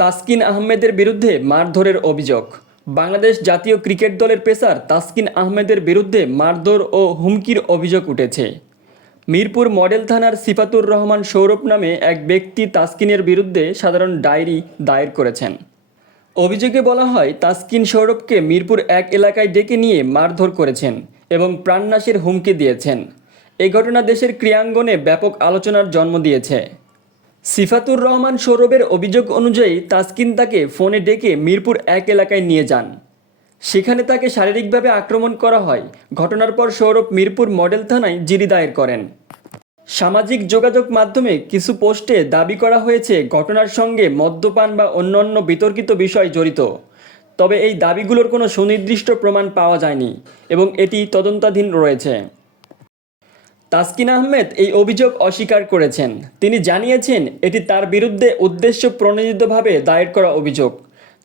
তাসকিন আহমেদের বিরুদ্ধে মারধরের অভিযোগ। বাংলাদেশ জাতীয় ক্রিকেট দলের পেসার তাসকিন আহমেদের বিরুদ্ধে মারধর ও হুমকির অভিযোগ উঠেছে। মিরপুর মডেল থানার সিফাতুর রহমান সৌরভ নামে এক ব্যক্তি তাসকিনের বিরুদ্ধে সাধারণ ডায়েরি দায়ের করেছেন। অভিযোগে বলা হয়, তাসকিন সৌরভকে মিরপুর এক এলাকায় ডেকে নিয়ে মারধর করেছেন এবং প্রাণনাশের হুমকি দিয়েছেন। এই ঘটনা দেশের ক্রীড়াঙ্গনে ব্যাপক আলোচনার জন্ম দিয়েছে। সিফাতুর রহমান সৌরভের অভিযোগ অনুযায়ী তাসকিন তাকে ফোনে ডেকে মিরপুর এক এলাকায় নিয়ে যান। সেখানে তাকে শারীরিকভাবে আক্রমণ করা হয়। ঘটনার পর সৌরভ মিরপুর মডেল থানায় জিডি দায়ের করেন। সামাজিক যোগাযোগ মাধ্যমে কিছু পোস্টে দাবি করা হয়েছে ঘটনার সঙ্গে মদ্যপান বা অন্যান্য বিতর্কিত বিষয় জড়িত। তবে এই দাবিগুলোর কোনো সুনির্দিষ্ট প্রমাণ পাওয়া যায়নি এবং এটি তদন্তাধীন রয়েছে। তাসকিন আহমেদ এই অভিযোগ অস্বীকার করেছেন। তিনি জানিয়েছেন এটি তার বিরুদ্ধে উদ্দেশ্য প্রণোদিতভাবে দায়ের করা অভিযোগ।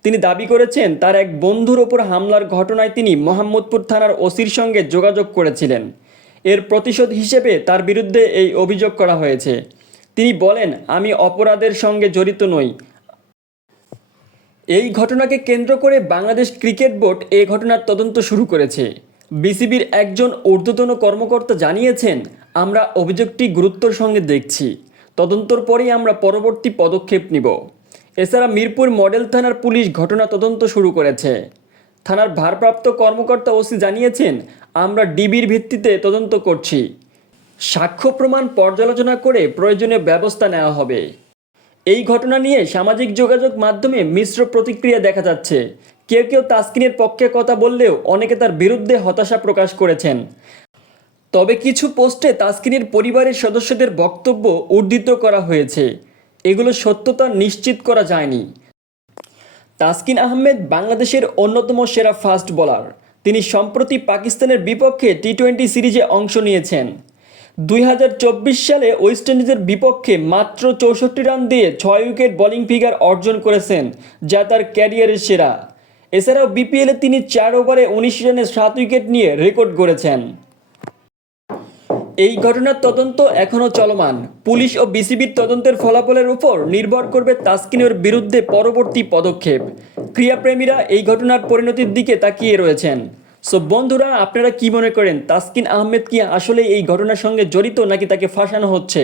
তিনি দাবি করেছেন তার এক বন্ধুর ওপর হামলার ঘটনায় তিনি মোহাম্মদপুর থানার ওসির সঙ্গে যোগাযোগ করেছিলেন। এর প্রতিশোধ হিসেবে তার বিরুদ্ধে এই অভিযোগ করা হয়েছে। তিনি বলেন, আমি অপরাধের সঙ্গে জড়িত নই। এই ঘটনাকে কেন্দ্র করে বাংলাদেশ ক্রিকেট বোর্ড এই ঘটনার তদন্ত শুরু করেছে। বিসিবির একজন ঊর্ধ্বতন কর্মকর্তা জানিয়েছেন, আমরা অভিযোগটি গুরুত্বের সঙ্গে দেখছি। তদন্তর পরেই আমরা পরবর্তী পদক্ষেপ নিব। এছাড়া মিরপুর মডেল থানার পুলিশ ঘটনা তদন্ত শুরু করেছে। থানার ভারপ্রাপ্ত কর্মকর্তা ওসি জানিয়েছেন, আমরা ডিবির ভিত্তিতে তদন্ত করছি। সাক্ষ্য প্রমাণ পর্যালোচনা করে প্রয়োজনীয় ব্যবস্থা নেওয়া হবে। এই ঘটনা নিয়ে সামাজিক যোগাযোগ মাধ্যমে মিশ্র প্রতিক্রিয়া দেখা যাচ্ছে। কেউ কেউ তাসকিনের পক্ষে কথা বললেও অনেকে তার বিরুদ্ধে হতাশা প্রকাশ করেছেন। তবে কিছু পোস্টে তাসকিনের পরিবারের সদস্যদের বক্তব্য উদ্ধৃত করা হয়েছে। এগুলো সত্যতা নিশ্চিত করা যায়নি। তাসকিন আহমেদ বাংলাদেশের অন্যতম সেরা ফাস্ট বোলার। তিনি সম্প্রতি পাকিস্তানের বিপক্ষে টি-20 সিরিজে অংশ নিয়েছেন। 2024 সালে ওয়েস্ট ইন্ডিজের বিপক্ষে মাত্র 64 রান দিয়ে 6 উইকেট বোলিং ফিগার অর্জন করেছেন, যা তার ক্যারিয়ারের সেরা। এছাড়াও বিপিএলে তিনি 4 ওভারে 19 রানে 7 উইকেট নিয়ে রেকর্ড গড়েছেন। এই ঘটনার তদন্ত এখনও চলমান। পুলিশ ও বিসিবির তদন্তের ফলাফলের উপর নির্ভর করবে তাসকিনের বিরুদ্ধে পরবর্তী পদক্ষেপ। ক্রীড়াপ্রেমীরা এই ঘটনার পরিণতির দিকে তাকিয়ে রয়েছেন। সো বন্ধুরা, আপনারা কি মনে করেন, তাসকিন আহমেদ কি আসলে এই ঘটনার সঙ্গে জড়িত নাকি তাকে ফাঁসানো হচ্ছে?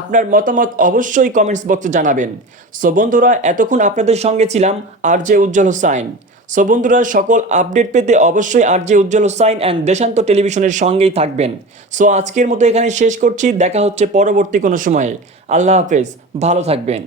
আপনার মতামত অবশ্যই কমেন্টস বক্সে জানাবেন। সো বন্ধুরা, এতক্ষণ আপনাদের সঙ্গে ছিলাম আরজে উজ্জ্বল হোসাইন। সো বন্ধুরা, সকল আপডেট পেতে অবশ্যই আরজে উজ্জ্বল হোসাইন অ্যান্ড দেশান্ত টেলিভিশনের সঙ্গেই থাকবেন। সো আজকের মতো এখানে শেষ করছি। দেখা হচ্ছে পরবর্তী কোনো সময়ে। আল্লাহ হাফেজ, ভালো থাকবেন।